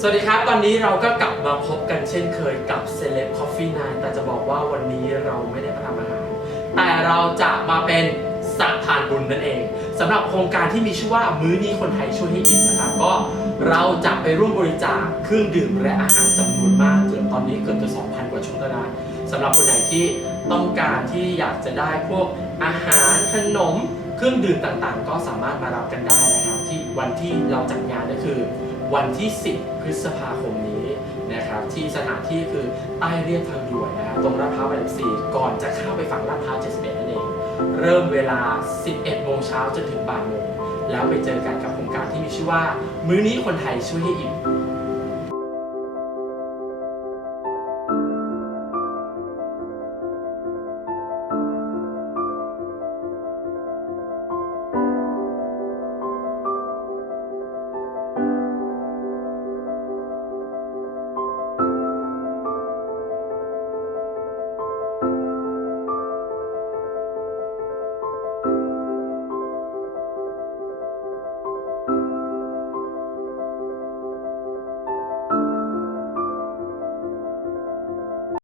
สวัสดีครับ ตอนนี้เราก็กลับมาพบกันเช่นเคยกับ Celeb Coffee Night แต่จะบอกว่าวันนี้เราไม่ได้มาทำอาหาร แต่เราจะมาเป็นสะพานบุญนั่นเองสำหรับโครงการที่มีชื่อว่ามื้อนี้คนไทยช่วยให้อิ่มนะครับก็เราจะไปร่วมบริจาคเครื่องดื่มและอาหารจำนวนมากเกือบตอนนี้เกือบจะ 2,000 กว่าชุดแล้วนะสำหรับคนไหนที่ต้องการที่อยากจะได้พวกอาหารขนม เครื่องดื่มต่างๆ ก็สามารถมารับกันได้นะครับที่วันที่เราจัดงานก็คือ วันที่ 10 พฤษภาคมนี้นะครับที่สถานที่คือใต้เรียบทางด่วนนะครับตรงลาดพร้าว84 ก่อนจะเข้าไปฝั่งลาดพร้าว71นั่นเอง เริ่มเวลา 11 โมงเช้าจนถึงบ่ายโมงแล้วไปเจอกันกับโครงการที่มีชื่อว่า มื้อนี้คนไทยช่วยให้อิ่ม